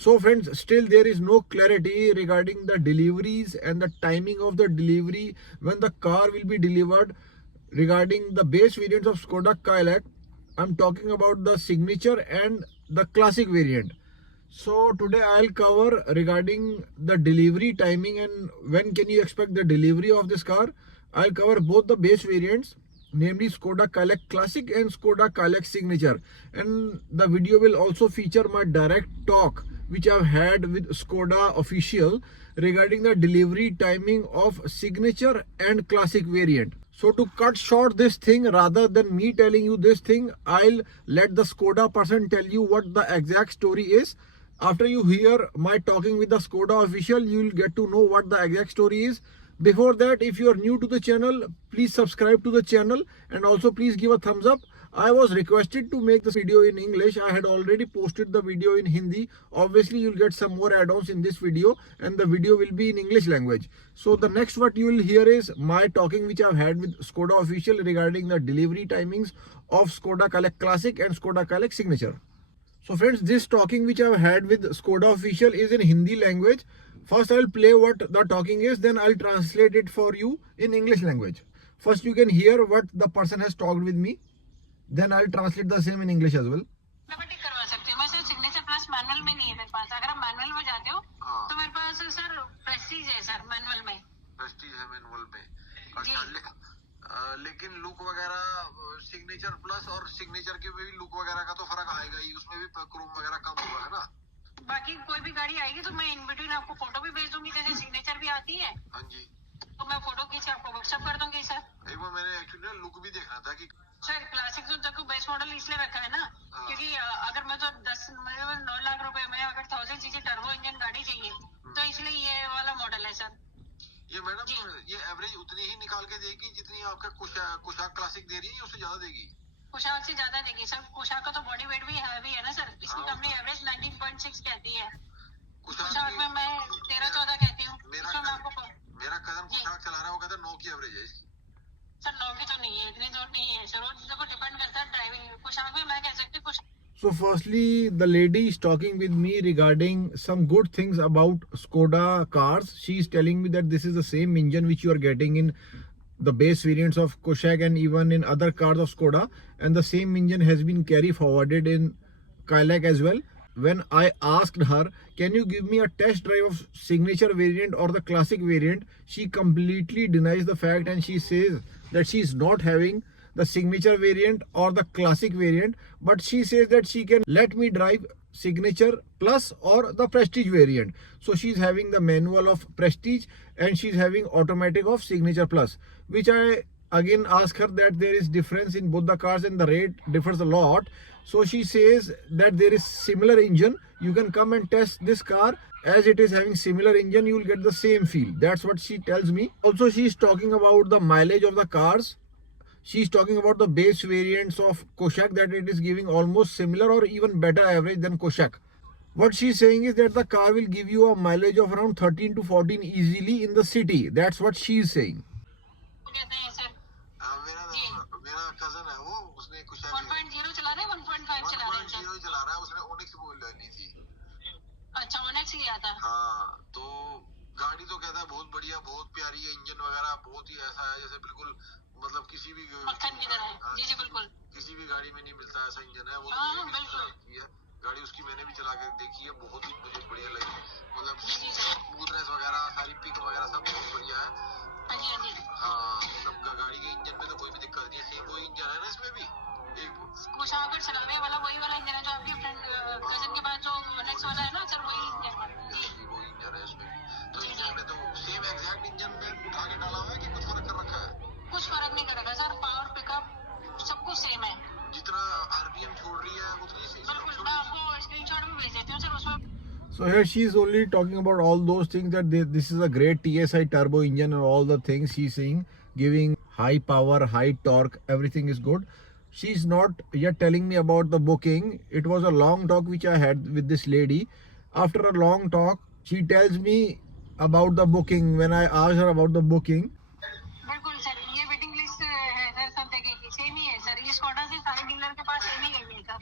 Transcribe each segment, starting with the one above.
So friends, still there is no clarity regarding the deliveries and the timing of the delivery when the car will be delivered. Regarding the base variants of Skoda Kodiaq, I'm talking about the signature and the classic variant. So today I'll cover regarding the delivery timing and when can you expect the delivery of this car. I'll cover both the base variants, namely Skoda Kodiaq Classic and Skoda Kodiaq Signature, and the video will also feature my direct talk which I've had with Skoda official regarding the delivery timing of Signature and Classic variant. So to cut short this thing, rather than me telling you this thing, I'll let the Skoda person tell you what the exact story is. After you hear my talking with the Skoda official, you will get to know what the exact story is. Before that, if you are new to the channel, please subscribe to the channel and also please give a thumbs up. I was requested to make this video in English. I had already posted the video in Hindi. Obviously, you'll get some more add-ons in this video and the video will be in English language. So the next what you will hear is my talking which I've had with Skoda official regarding the delivery timings of Skoda Kodiaq Classic and Skoda Kodiaq Signature. So friends, this talking which I've had with Skoda official is in Hindi language. First I'll play what the talking is, then I'll translate it for you in English language. First you can hear what the person has talked with me, then I'll translate the same in English as well. करवा सकती हूँ मैं sir signature plus manual में नहीं है मेरे पास। अगर आप मैनुअल में जाते हो तो मेरे पास सर प्रेस्टीज है सर मैनुअल में। प्रेस्टीज है मैनुअल में। अच्छा, लेकिन लुक वगैरह सिग्नेचर प्लस और सिग्नेचर के में भी लुक वगैरह का तो फर्क आएगा ही, उसमें भी क्रोम वगैरह कम हुआ है ना। बाकी कोई भी गाड़ी आएगी तो मैं इन बिटवीन आपको फोटो भी भेज दूंगी, जैसे सिग्नेचर भी आती है। हाँ जी, तो मैं फोटो खींच आपको व्हाट्सएप कर दूंगी सर। एक बार मैंने एक्चुअली लुक भी देखना था कि सर क्लासिक जो देखो बेस मॉडल इसलिए रखा है ना, क्योंकि अगर मैं तो 9 लाख रुपए में अगर 1000 सीसी टर्बो इंजन गाड़ी चाहिए तो इसलिए ये वाला मॉडल है सर। ये मैडम ये एवरेज उतनी ही निकाल के देगी जितनी आपका कुशाक क्लासिक दे रही है, उससे ज्यादा देगी? कुशाक से ज्यादा देगी सर। कुशाक का तो बॉडी वेट भी हैवी है ना सर, इसकी कंपनी एवरेज 19.6 कहती है। कुशाक में मैं 13-14 कहती हूँ। मेरा कदम कुशाक चला रहा है, वो कहता है 9 की एवरेज है इसकी। सर 9 की तो नहीं है, इतनी तो नहीं है सर, वो देखो डिपेंड करता है ड्राइविंग। कुशाक में मैं कह सकती हूँ। So firstly, the lady is talking with me regarding some good things about Skoda cars. She is telling me that this is the same engine which you are getting in the base variants of Kodiaq and even in other cars of Skoda, and the same engine has been carry forwarded in Kodiaq as well. When I asked her, can you give me a test drive of signature variant or the classic variant, she completely denies the fact and she says that she is not having the signature variant or the classic variant, but she says that she can let me drive signature plus or the prestige variant. So she's having the manual of prestige and she's having automatic of signature plus, which I again ask her that there is difference in both the cars and the rate differs a lot. So she says that there is similar engine, you can come and test this car, as it is having similar engine you will get the same feel. That's what she tells me. Also she is talking about the mileage of the cars. She's talking about the base variants of Kodiaq, that it is giving almost similar or even better average than Kodiaq. What she's saying is that the car will give you a mileage of around 13 to 14 easily in the city. That's what she's saying. अच्छा ओनेक्स लिया था। हाँ, तो गाड़ी तो कहता है बहुत बढ़िया, बहुत प्यारी है, इंजन वगैरह बहुत ही ऐसा है जैसे बिल्कुल मतलब किसी भी मक्खन की तरह है। जी जी बिल्कुल, किसी भी गाड़ी में नहीं मिलता ऐसा इंजन है वो। हाँ बिल्कुल, गाड़ी उसकी मैंने भी चला कर देखी है, बहुत ही मुझे बढ़िया लगी। मतलब स्मूथनेस वगैरह सारी पिक वगैरह सब बहुत बढ़िया है। हाँ जी हाँ जी हाँ, मतलब गाड़ी के इंजन में तो कोई भी दिक्कत नहीं है। सेम वही इंजन है ना इसमें भी, कुछ आकर चलाने वाला वही वाला इंजन है जो आपके फ्रेंड कजन के पास जो नेक्स्ट वाला है ना सर, वही इंजन है। वही इंजन है इसमें भी। तो इसमें तो सेम एग्जैक्ट इंजन में उठा के डाला हुआ है कि कुछ फर्क कर रखा है? कुछ फर्क नहीं कर रखा सर, पावर पिकअप सब कुछ सेम है। जितना आरपीएम छोड़ रही है उतनी बिल्कुल। मैं आपको स्क्रीनशॉट भी भेज देती हूँ सर उसमें। So here she is only talking about all those things, that this is a great TSI turbo engine and all the things she's saying, giving high power, high torque, everything is good. She's not yet telling me about the booking. It was a long talk which I had with this lady. After a long talk, she tells me about the booking. When I asked her about the booking, बिल्कुल sir, ये waiting list है sir, सब जगह की same ही है sir. ये Skoda से सारे डीलर के पास सेम ही है सर।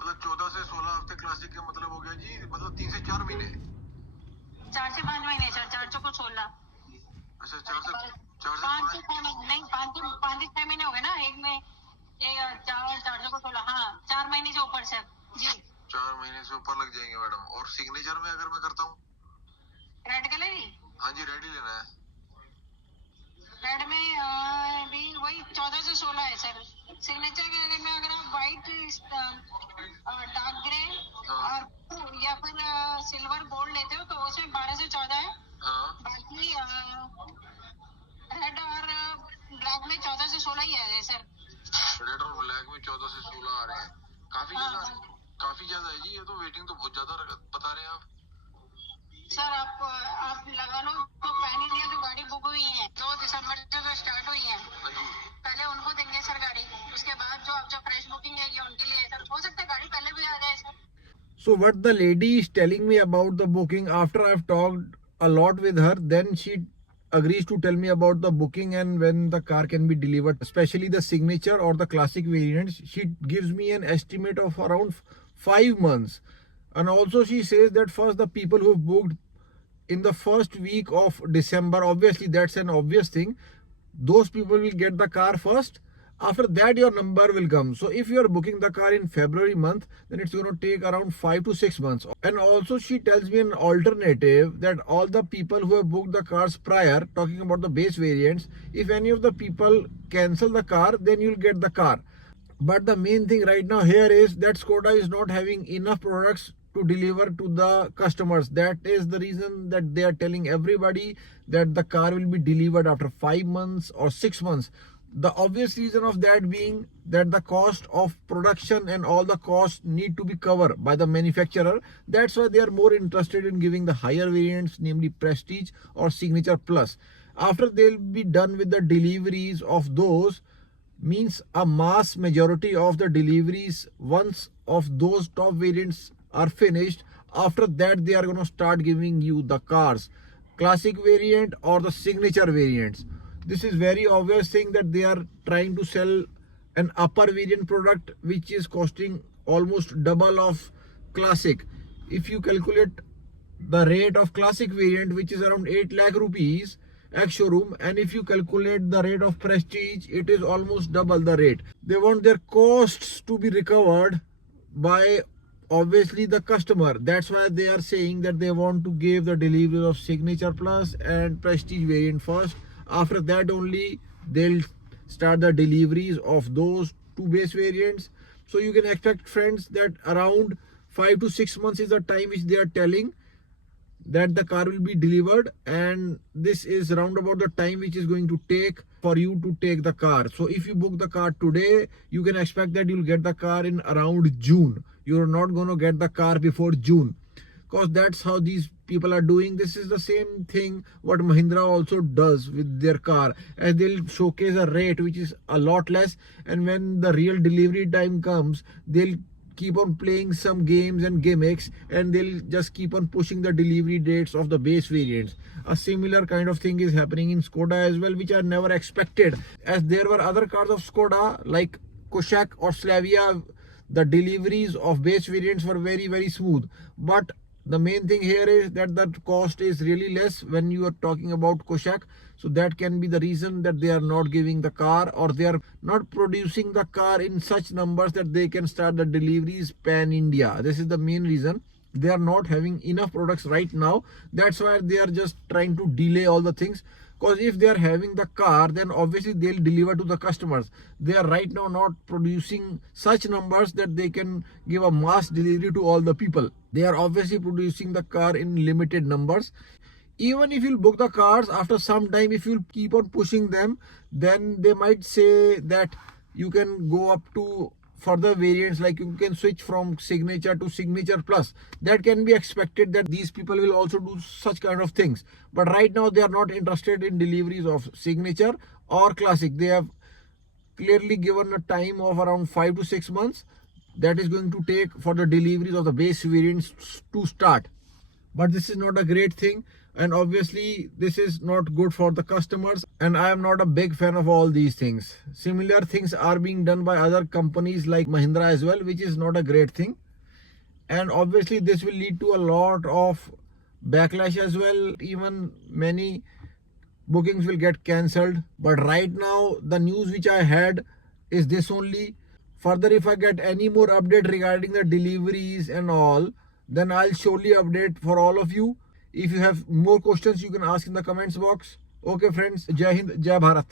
मतलब 14 से 16 हफ्ते क्लासिक का मतलब हो गया जी, मतलब 3 से 4 महीने। 4 से 5 महीने सर, 4 चौको 16। अच्छा 4 से 5 से 6 महीने नहीं, 5 से 6 महीने हो गए ना, एक में 4 चौको 16, हाँ 4 महीने से ऊपर सर जी। 4 महीने से ऊपर लग जाएंगे मैडम। और सिग्नेचर में अगर मैं करता हूँ? रेड कलर ही, हाँ जी रेड ही लेना है। रेड में भी वही 14 से 16 है सर। सिग्नेचर के अगर आप व्हाइट, डार्क ग्रे और या फिर सिल्वर गोल्ड लेते हो तो उसमें 12 से 14 है। हाँ बाकी रेड और ब्लैक में 14 से 16 ही है सर। रेड और ब्लैक में 14 से 16 आ रहे हैं। काफी ज्यादा है जी, ये तो वेटिंग तो बहुत ज्यादा बता रहे हैं आप। सर आप लगा लो तो पैन इंडिया जो गाड़ी बुक हुई है 2 दिसंबर से जो स्टार्ट हुई है, पहले उनको देंगे सर गाड़ी, उसके बाद जो फ्रेश बुकिंग है ये उनके लिए है सर। हो सकता है गाड़ी पहले भी आ जाए sir. So what the lady is telling me about the booking, after I've talked a lot with her, then she agrees to tell me about the booking and when the car can be delivered, especially the signature or the classic variants. She gives me an estimate of around 5 months. And also she says that first the people who booked in the first week of December, obviously that's an obvious thing, those people will get the car first. After that your number will come. So if you are booking the car in February month, then it's going to take around 5 to 6 months. And also she tells me an alternative that all the people who have booked the cars prior, talking about the base variants, if any of the people cancel the car, then you'll get the car. But the main thing right now here is that Skoda is not having enough products to deliver to the customers. That is the reason that they are telling everybody that the car will be delivered after 5 months or 6 months. The obvious reason of that being that the cost of production and all the costs need to be covered by the manufacturer. That's why they are more interested in giving the higher variants, namely Prestige or Signature Plus. After they'll be done with the deliveries of those, means a mass majority of the deliveries once of those top variants are finished, after that they are going to start giving you the cars, classic variant or the signature variants. This is very obvious thing that they are trying to sell an upper variant product which is costing almost double of classic. If you calculate the rate of classic variant, which is around 8 lakh rupees ex showroom, and if you calculate the rate of Prestige, it is almost double the rate. They want their costs to be recovered by obviously the customer. That's why they are saying that they want to give the delivery of Signature Plus and Prestige variant first. After that only they'll start the deliveries of those two base variants. So you can expect, friends, that around 5 to 6 months is the time which they are telling that the car will be delivered, and this is round about the time which is going to take for you to take the car. So if you book the car today, you can expect that you'll get the car in around June. You're not going to get the car before June, because that's how these people are doing. This is the same thing what Mahindra also does with their car, as they'll showcase a rate which is a lot less, and when the real delivery time comes, they'll keep on playing some games and gimmicks, and they'll just keep on pushing the delivery dates of the base variants. A similar kind of thing is happening in Skoda as well, which I never expected, as there were other cars of Skoda like Kodiaq or Slavia. The deliveries of base variants were very smooth, but the main thing here is that the cost is really less when you are talking about Kodiaq. So that can be the reason that they are not giving the car, or they are not producing the car in such numbers that they can start the deliveries pan India. This is the main reason. They are not having enough products right now. That's why they are just trying to delay all the things. Because if they are having the car, then obviously they'll deliver to the customers. They are right now not producing such numbers that they can give a mass delivery to all the people. They are obviously producing the car in limited numbers. Even if you'll book the cars, after some time, if you'll keep on pushing them, then they might say that you can go up to further variants, like you can switch from Signature to Signature Plus. That can be expected that these people will also do such kind of things. But right now they are not interested in deliveries of Signature or Classic. They have clearly given a time of around 5 to 6 months that is going to take for the deliveries of the base variants to start. But this is not a great thing, and obviously this is not good for the customers, and I am not a big fan of all these things. Similar things are being done by other companies like Mahindra as well, which is not a great thing. and obviously this will lead to a lot of backlash as well. Even many bookings will get cancelled. But right now the news which I had is this only. Further, if I get any more update regarding the deliveries and all, then I'll surely update for all of you. If you have more questions, you can ask in the comments box. Okay friends, Jai Hind, Jai Bharat.